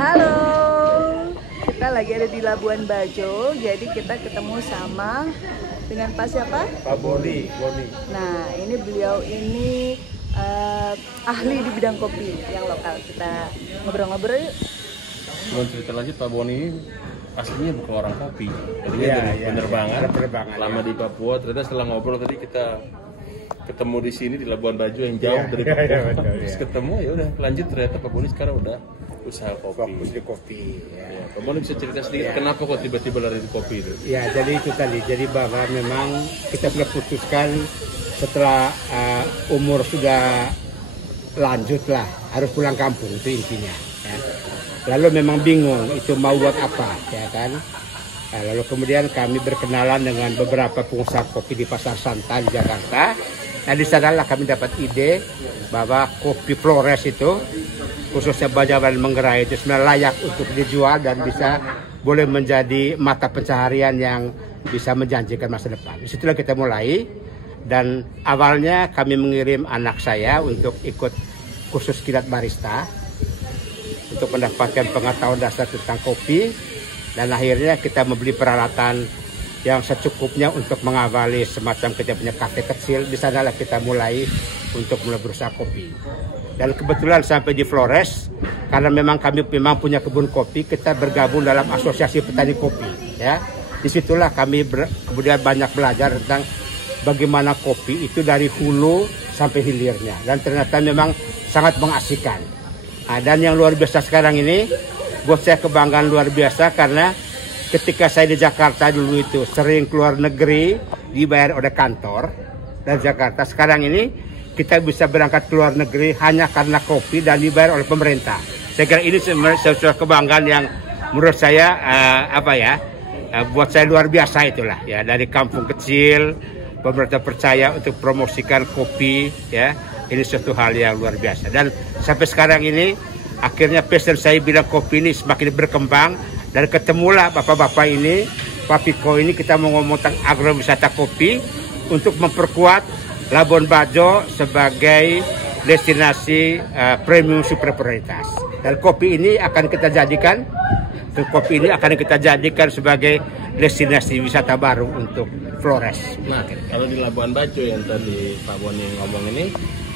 Halo, kita lagi ada di Labuan Bajo. Jadi kita ketemu sama dengan Pak siapa? Pak Boni. Nah, ini beliau ini ahli di bidang kopi yang lokal. Kita ngobrol-ngobrol yuk. Mau cerita lagi, Pak Boni aslinya bukan orang kopi. Jadi dia dari penerbangan. Lama di Papua. Ternyata setelah ngobrol tadi kita ketemu di sini di Labuan Bajo yang jauh dari Papua. Terus ketemu ya udah lanjut, ternyata Pak Boni sekarang udah usaha kopi. Fokus di kopi. Ya. Pak Boni bisa cerita sedikit kenapa kok tiba-tiba lari di kopi itu? Ya, jadi itu tadi. Jadi bahwa memang kita sudah putuskan setelah umur sudah lanjut lah, harus pulang kampung, itu intinya. Ya. Lalu memang bingung itu mau buat apa, ya kan? Nah, lalu kemudian kami berkenalan dengan beberapa pengusaha kopi di Pasar Santa di Jakarta. Nah, di sanalah kami dapat ide bahwa kopi Flores itu, khususnya Bajawan Manggarai, itu sebenarnya layak untuk dijual dan bisa boleh menjadi mata pencaharian yang bisa menjanjikan masa depan. Disitulah kita mulai, dan awalnya kami mengirim anak saya untuk ikut kursus kilat barista untuk mendapatkan pengetahuan dasar tentang kopi, dan akhirnya kita membeli peralatan yang secukupnya untuk mengawali semacam kita punya kafe kecil. Di sanalah kita mulai untuk mulai berusaha kopi. Dan kebetulan sampai di Flores, karena memang kami punya kebun kopi, kita bergabung dalam asosiasi petani kopi. Ya, disitulah kami kemudian banyak belajar tentang bagaimana kopi itu dari hulu sampai hilirnya, dan ternyata memang sangat mengasihkan. Nah, dan yang luar biasa sekarang ini, buat saya kebanggaan luar biasa karena ketika saya di Jakarta dulu itu sering keluar negeri dibayar oleh kantor dari Jakarta. Sekarang ini kita bisa berangkat keluar negeri hanya karena kopi dan dibayar oleh pemerintah. Saya kira ini sesuatu kebanggaan yang menurut saya buat saya luar biasa itulah ya. Dari kampung kecil pemerintah percaya untuk promosikan kopi ya. Ini suatu hal yang luar biasa, dan sampai sekarang ini akhirnya passion saya bilang kopi ini semakin berkembang, dan ketemulah bapak-bapak ini, Pak Piko ini, kita mau ngomong tentang agrowisata kopi untuk memperkuat Labuan Bajo sebagai destinasi premium super prioritas. Dan kopi ini akan kita jadikan sebagai destinasi wisata baru untuk Flores. Nah, kalau di Labuan Bajo yang tadi Pak Boni ngomong ini,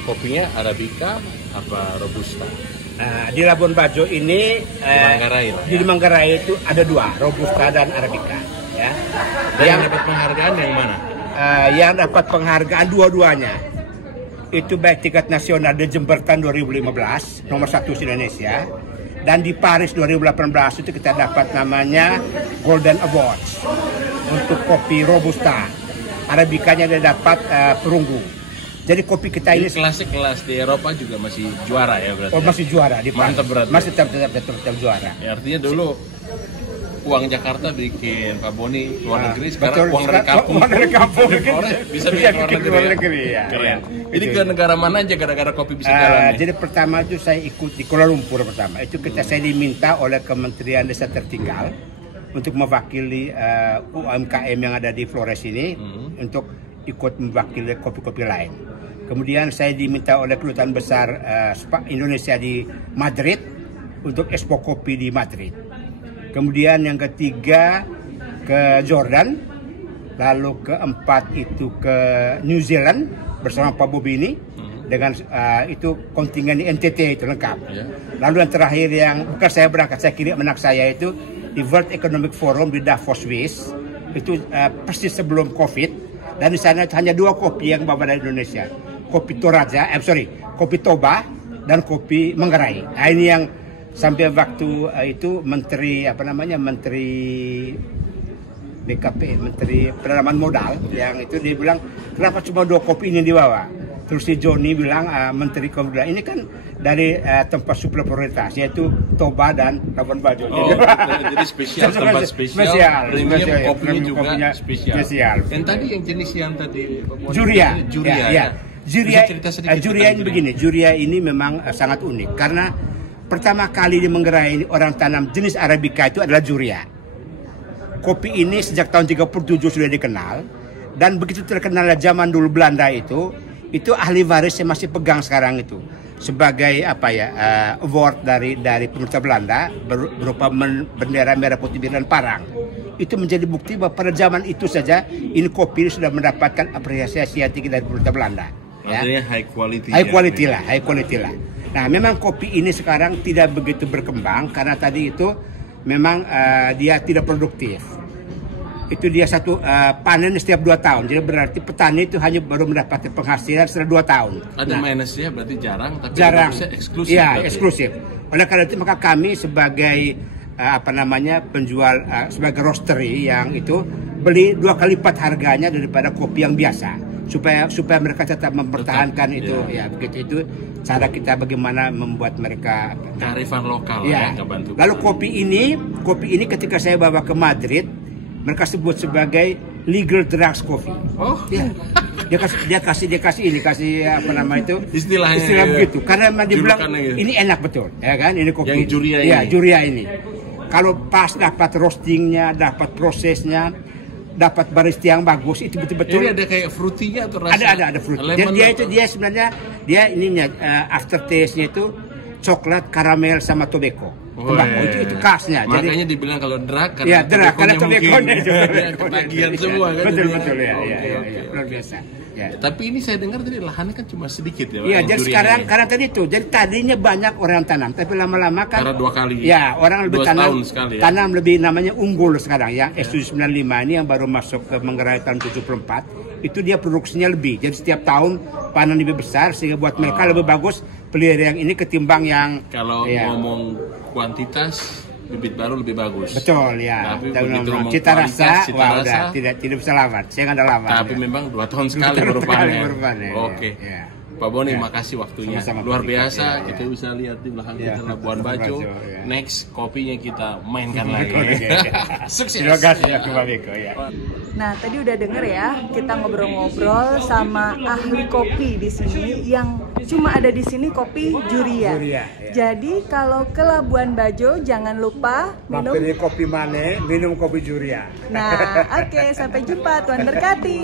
kopinya Arabica apa Robusta? Di Labuan Bajo ini di Manggarai itu ada dua, Robusta dan Arabica. Ya. Dan yang dapat penghargaan yang mana? Yang dapat penghargaan dua-duanya. Itu baik tingkat nasional di Jembertan 2015, nomor 1 di Indonesia. Dan di Paris 2018 itu kita dapat namanya Golden Awards untuk kopi Robusta. Arabicanya dia dapat perunggu. Jadi kopi kita ini kelas di Eropa juga masih juara ya berarti? Oh, masih juara di Paris. Mantap berarti. Masih tetap juara. Ya, artinya dulu uang Jakarta bikin Pak Boni luar negeri, sekarang uang dari kampung. Uang dari kampung bisa bikin luar negeri ya. Keren. Jadi ke negara mana aja gara-gara kopi bisa jalan? Jadi pertama itu saya ikut di Kuala Lumpur pertama. Itu saya diminta oleh Kementerian Desa Tertinggal untuk mewakili UMKM yang ada di Flores ini untuk ikut mewakili kopi-kopi lain. Kemudian saya diminta oleh Kedutaan Besar Indonesia di Madrid untuk Expo Kopi di Madrid. Kemudian yang ketiga ke Jordan, lalu keempat itu ke New Zealand bersama Pak Bobi ini dengan itu kontingen di NTT itu lengkap. Lalu yang terakhir yang bukan saya berangkat, saya kirim anak saya itu di World Economic Forum di Davos, Swiss, itu persis sebelum COVID, dan di sana hanya dua kopi yang bawa dari Indonesia. Kopi Toraja, kopi Toba dan kopi Manggarai. Nah, ini yang sampai waktu itu Menteri BKP, Menteri Penanaman Modal, yang itu dia bilang kenapa cuma dua kopi ini dibawa. Terus si Joni bilang Menteri Kopi ini kan dari tempat super prioritas yaitu Toba dan Labuan Bajo. Oh, jadi spesial, tempat spesial. Kopinya juga spesial. Dan tadi yang jenis yang tadi Juria. Juria ini begini, Juria ini memang sangat unik karena pertama kali di Manggarai ini orang tanam jenis Arabica itu adalah Juria. Kopi ini sejak tahun 37 sudah dikenal, dan begitu terkenal zaman dulu Belanda itu ahli waris yang masih pegang sekarang itu. sebagai apa ya award dari pemerintah Belanda berupa bendera merah putih biru dan parang. Itu menjadi bukti bahwa pada zaman itu saja ini kopi sudah mendapatkan apresiasi yang tinggi dari pemerintah Belanda. Artinya high quality. High quality lah. Nah, memang kopi ini sekarang tidak begitu berkembang karena tadi itu memang dia tidak produktif. Itu dia satu panen setiap 2 tahun. Jadi berarti petani itu hanya baru mendapatkan penghasilan setelah 2 tahun. Ada minusnya berarti jarang, tapi jarang. Eksklusif. Iya, eksklusif. Oleh karena itu maka kami sebagai penjual sebagai roastery yang itu beli 2 kali lipat harganya daripada kopi yang biasa supaya mereka tetap mempertahankan itu ya begitu itu cara kita bagaimana membuat mereka kearifan lokal ya. Lalu kopi ini ketika saya bawa ke Madrid mereka sebut sebagai legal drugs coffee. Oh, ya. Dia kasih apa nama itu istilah begitu karena dia bilang ini enak betul ya kan ini kopi yang Juria ini. Ya, Juria ini. Kalau pas dapat roastingnya, dapat prosesnya, dapat barista yang bagus itu betul-betul. Ini ada kayak fruity-nya atau rasa? Ada fruity. Dia sebenarnya ininya aftertaste-nya itu coklat, karamel sama tobacco. Itu khasnya. Makanya dibilang kalau drag karena tobacco-nya itu ketagihan semua kan. Betul ya. Luar biasa. Ya. Tapi ini saya dengar tadi lahannya kan cuma sedikit ya. Iya, jadi sekarang karena tadi itu, jadi tadinya banyak orang tanam, tapi lama-lama kan. Karena 2 kali. Ya, orang lebih tanam ya? lebih namanya unggul sekarang ya. S75 ini yang baru masuk ke Manggarai tahun 74, itu dia produksinya lebih. Jadi setiap tahun panen lebih besar sehingga buat mereka lebih bagus pelihara yang ini ketimbang yang. Kalau ngomong kuantitas bibit baru lebih bagus. Betul ya. Tapi cita rasa udah tidak bisa lawan. Saya nggak ada lawan. Tapi memang 2 tahun sekali baru panen. Oke. Ya. Pak Boni, makasih waktunya. Luar biasa. Kita bisa lihat di belakang kita Labuan Bajo. Next kopinya kita mainkan lagi. Sukses. Terima kasih kembali ya. Nah, tadi udah denger ya, kita ngobrol-ngobrol sama ahli kopi di sini yang cuma ada di sini kopi Juria. Ya. Jadi kalau ke Labuan Bajo jangan lupa minum kopi Mane, minum kopi Juria. Nah, oke, sampai jumpa, Tuhan berkati.